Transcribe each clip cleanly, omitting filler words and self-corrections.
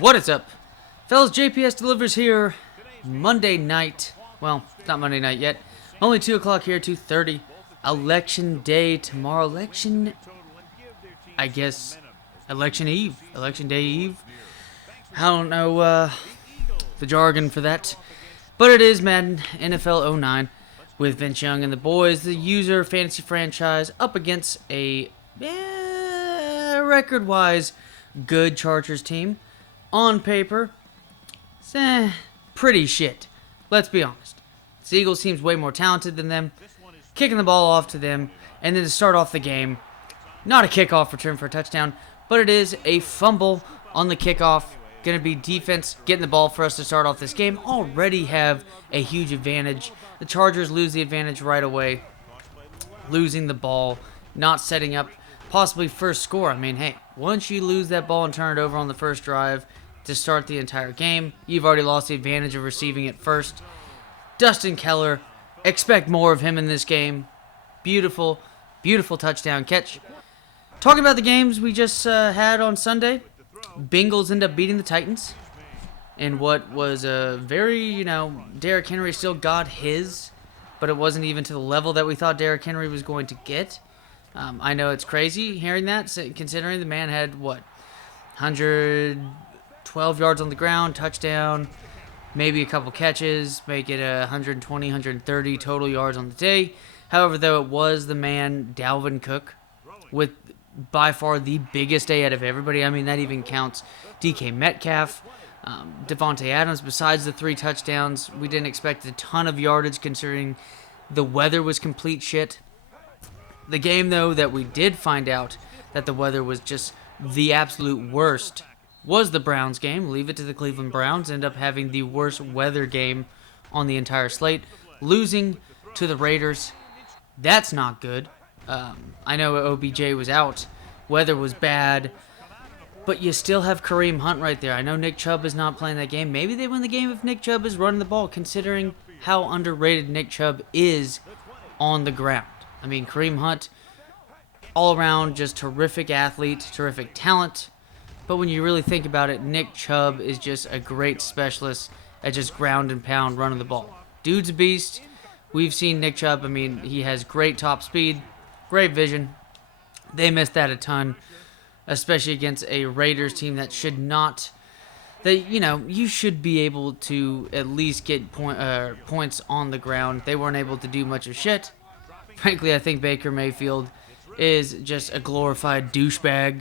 What is up? Fellas, JPS delivers here Monday night. Well, it's not Monday night yet. Only 2 o'clock here, 2:30. Election day tomorrow. Election Eve. Election day eve. I don't know the jargon for that. But it is Madden NFL 09 with Vince Young and the boys, the user fantasy franchise, up against a record-wise good Chargers team. On paper, it's pretty shit. Let's be honest. The Eagles seems way more talented than them. Kicking the ball off to them, and then to start off the game, not a kickoff return for a touchdown, but it is a fumble on the kickoff. Going to be defense getting the ball for us to start off this game. Already have a huge advantage. The Chargers lose the advantage right away. Losing the ball, not setting up possibly first score. I mean, hey, once you lose that ball and turn it over on the first drive to start the entire game, you've already lost the advantage of receiving it first. Dustin Keller, expect more of him in this game. Beautiful, beautiful touchdown catch. Talking about the games we just had on Sunday, Bengals end up beating the Titans in what was a very, Derrick Henry still got his, but it wasn't even to the level that we thought Derrick Henry was going to get. I know it's crazy hearing that, considering the man had, 112 yards on the ground, touchdown, maybe a couple catches, make it 120, 130 total yards on the day. However, though, it was the man, Dalvin Cook, with by far the biggest day out of everybody. I mean, that even counts DK Metcalf, Devontae Adams. Besides the 3 touchdowns, we didn't expect a ton of yardage considering the weather was complete shit. The game, though, that we did find out that the weather was just the absolute worst was the Browns game. Leave it to the Cleveland Browns. End up having the worst weather game on the entire slate. Losing to the Raiders. That's not good. I know OBJ was out. Weather was bad. But you still have Kareem Hunt right there. I know Nick Chubb is not playing that game. Maybe they win the game if Nick Chubb is running the ball, considering how underrated Nick Chubb is on the ground. I mean, Kareem Hunt, all around, just terrific athlete, terrific talent. But when you really think about it, Nick Chubb is just a great specialist at just ground and pound running the ball. Dude's a beast. We've seen Nick Chubb. I mean, he has great top speed, great vision. They missed that a ton, especially against a Raiders team that should not. You should be able to at least get points on the ground. They weren't able to do much of shit. Frankly, I think Baker Mayfield is just a glorified douchebag,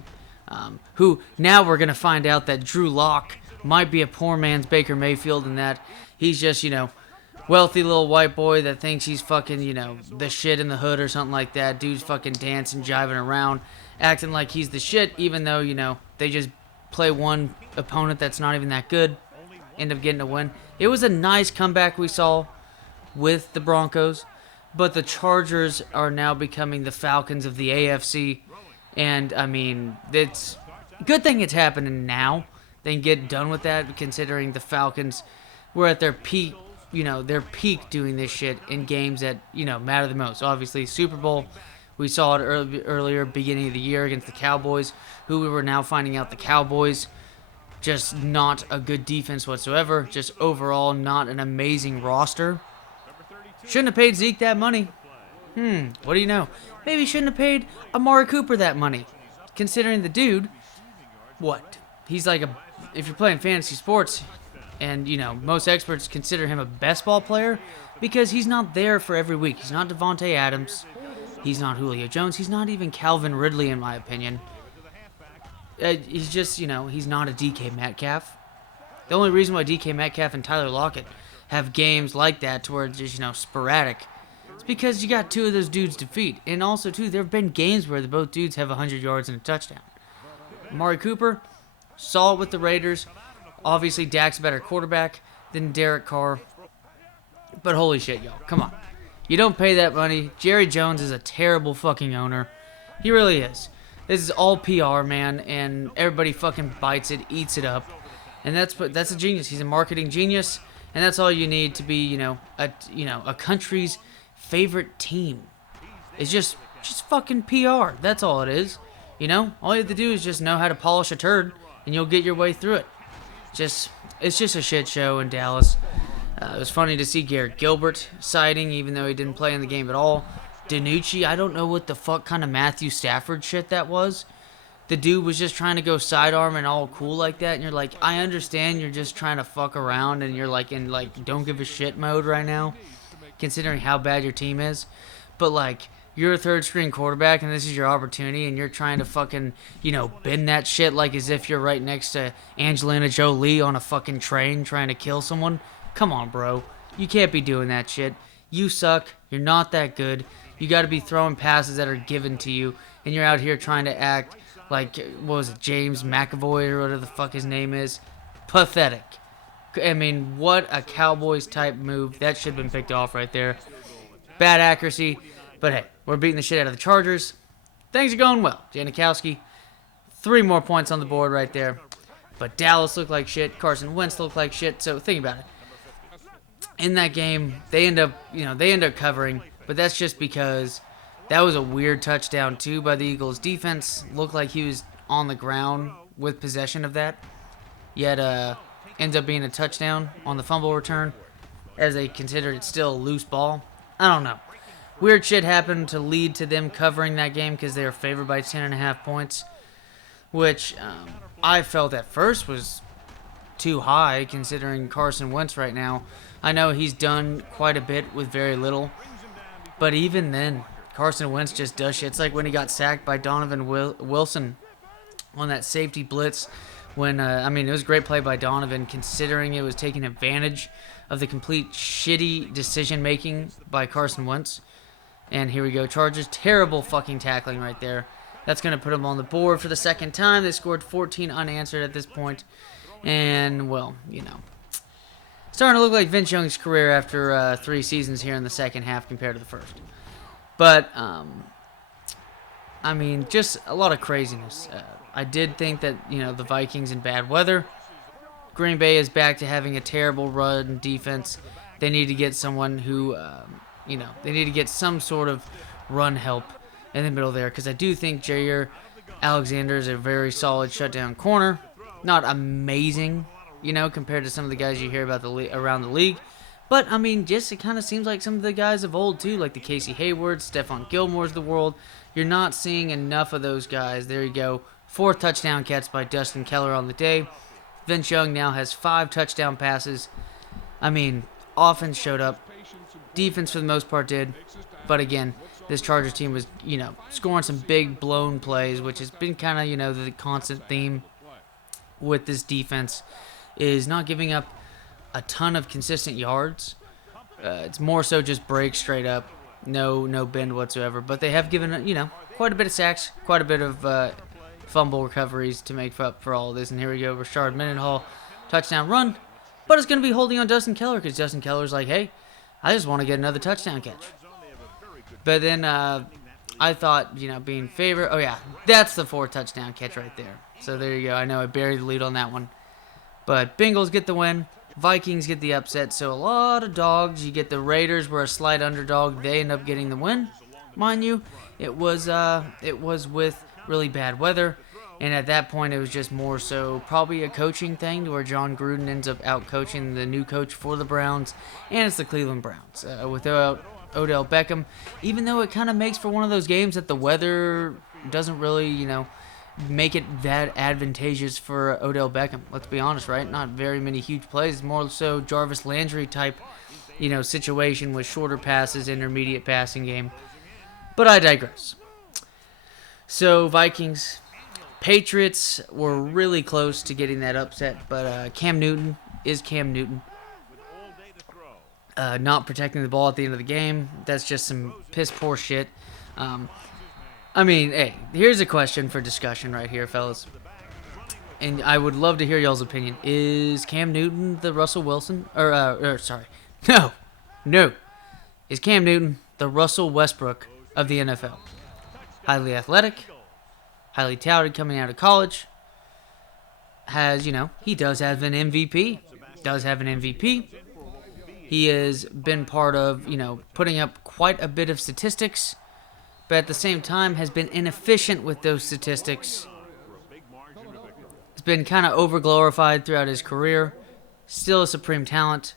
who now we're going to find out that Drew Lock might be a poor man's Baker Mayfield, and that he's just, wealthy little white boy that thinks he's fucking, the shit in the hood or something like that. Dude's fucking dancing, jiving around, acting like he's the shit, even though, they just play one opponent that's not even that good, end up getting a win. It was a nice comeback we saw with the Broncos. But the Chargers are now becoming the Falcons of the AFC. And, I mean, it's a good thing it's happening now. Then get done with that, considering the Falcons were at their peak, doing this shit in games that, matter the most. Obviously, Super Bowl, we saw it earlier, beginning of the year against the Cowboys, who we were now finding out the Cowboys, just not a good defense whatsoever. Just overall not an amazing roster. Shouldn't have paid Zeke that money. What do you know? Maybe shouldn't have paid Amari Cooper that money. Considering the dude, he's like if you're playing fantasy sports, and, most experts consider him a best ball player because he's not there for every week. He's not Devontae Adams. He's not Julio Jones. He's not even Calvin Ridley, in my opinion. He's just, he's not a DK Metcalf. The only reason why DK Metcalf and Tyler Lockett have games like that to where it's just, sporadic. It's because you got 2 of those dudes to defeat. And also, too, there have been games where both dudes have 100 yards and a touchdown. Amari Cooper, saw it with the Raiders. Obviously, Dak's a better quarterback than Derek Carr. But holy shit, y'all. Come on. You don't pay that money. Jerry Jones is a terrible fucking owner. He really is. This is all PR, man. And everybody fucking bites it, eats it up. And that's a genius. He's a marketing genius. And that's all you need to be, a country's favorite team. It's just fucking PR. That's all it is. All you have to do is just know how to polish a turd, and you'll get your way through it. it's just a shit show in Dallas. It was funny to see Garrett Gilbert sighting, even though he didn't play in the game at all. DiNucci, I don't know what the fuck kind of Matthew Stafford shit that was. The dude was just trying to go sidearm and all cool like that, and you're like, I understand you're just trying to fuck around, and you're like in like don't give a shit mode right now, considering how bad your team is. But like, you're a third string quarterback, and this is your opportunity, and you're trying to fucking, bend that shit like as if you're right next to Angelina Jolie on a fucking train trying to kill someone. Come on, bro. You can't be doing that shit. You suck. You're not that good. You got to be throwing passes that are given to you, and you're out here trying to act like, what was it, James McAvoy or whatever the fuck his name is. Pathetic. I mean, what a Cowboys type move. That should have been picked off right there. Bad accuracy. But hey, we're beating the shit out of the Chargers. Things are going well. Janikowski, 3 more points on the board right there. But Dallas looked like shit. Carson Wentz looked like shit. So think about it. In that game, they end up covering. But that's just because that was a weird touchdown too by the Eagles defense. Looked like he was on the ground with possession of that. Yet ends up being a touchdown on the fumble return, as they considered it still a loose ball. I don't know. Weird shit happened to lead to them covering that game because they were favored by 10.5 points, which I felt at first was too high considering Carson Wentz right now. I know he's done quite a bit with very little, but even then, Carson Wentz just does shit. It's like when he got sacked by Donovan Wilson on that safety blitz. When it was a great play by Donovan, considering it was taking advantage of the complete shitty decision making by Carson Wentz. And here we go, Chargers. Terrible fucking tackling right there. That's going to put them on the board for the second time. They scored 14 unanswered at this point. And, well, starting to look like Vince Young's career after 3 seasons here in the second half compared to the first. But, just a lot of craziness. I did think that, the Vikings in bad weather. Green Bay is back to having a terrible run defense. They need to get someone who, they need to get some sort of run help in the middle there. Because I do think Jair Alexander is a very solid shutdown corner. Not amazing, compared to some of the guys you hear about around the league. But, just it kind of seems like some of the guys of old, too, like the Casey Haywards, Stephon Gilmore's of the world. You're not seeing enough of those guys. There you go. 4th touchdown catch by Dustin Keller on the day. Vince Young now has 5 touchdown passes. Offense showed up. Defense, for the most part, did. But, again, this Chargers team was, scoring some big blown plays, which has been kind of, the constant theme with this defense, is not giving up a ton of consistent yards. It's more so just break straight up, no bend whatsoever. But they have given quite a bit of sacks, quite a bit of fumble recoveries to make up for all of this. And here we go, Rashard Mendenhall, touchdown run. But it's going to be holding on Dustin Keller because Dustin Keller's like, hey, I just want to get another touchdown catch. But then I thought, being favorite. Oh yeah, that's the 4th touchdown catch right there. So there you go. I know I buried the lead on that one. But Bengals get the win. Vikings get the upset, so a lot of dogs. You get the Raiders were a slight underdog. They end up getting the win. Mind you, it was with really bad weather, and at that point it was just more so probably a coaching thing to where John Gruden ends up out-coaching the new coach for the Browns, and it's the Cleveland Browns. Without Odell Beckham, even though it kind of makes for one of those games that the weather doesn't really, make it that advantageous for Odell Beckham. Let's be honest, right? Not very many huge plays. More so Jarvis Landry type, situation with shorter passes, intermediate passing game. But I digress. So Vikings, Patriots were really close to getting that upset, but Cam Newton is Cam Newton. Not protecting the ball at the end of the game. That's just some piss poor shit. Hey, here's a question for discussion right here, fellas. And I would love to hear y'all's opinion. Is Cam Newton the Russell Wilson? No. Is Cam Newton the Russell Westbrook of the NFL? Highly athletic, highly touted coming out of college. He does have an MVP. He has been part of, putting up quite a bit of statistics, but at the same time has been inefficient with those statistics. He's been kind of overglorified throughout his career. Still a supreme talent,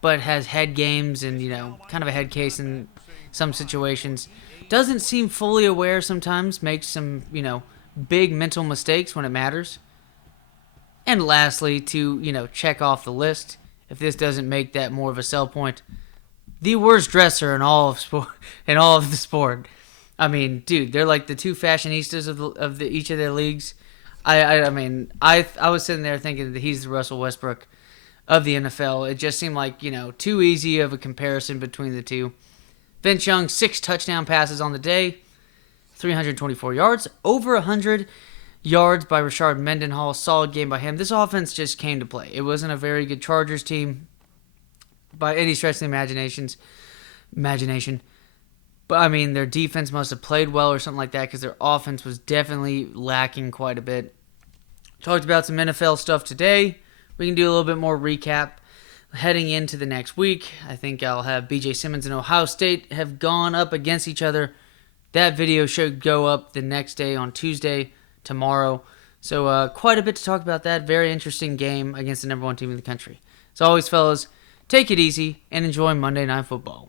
but has head games and, kind of a head case in some situations. Doesn't seem fully aware sometimes, makes some, big mental mistakes when it matters. And lastly, to, check off the list, if this doesn't make that more of a sell point, the worst dresser in all of sport, in all of the sport. I mean, dude, they're like the two fashionistas of each of their leagues. I was sitting there thinking that he's the Russell Westbrook of the NFL. It just seemed like, too easy of a comparison between the two. Vince Young, 6 touchdown passes on the day, 324 yards, over 100 yards by Rashard Mendenhall. Solid game by him. This offense just came to play. It wasn't a very good Chargers team by any stretch of the imagination. But, I mean, their defense must have played well or something like that because their offense was definitely lacking quite a bit. Talked about some NFL stuff today. We can do a little bit more recap heading into the next week. I think I'll have B.J. Simmons and Ohio State have gone up against each other. That video should go up the next day on Tuesday, tomorrow. So quite a bit to talk about that. Very interesting game against the number one team in the country. As always, fellas, take it easy and enjoy Monday Night Football.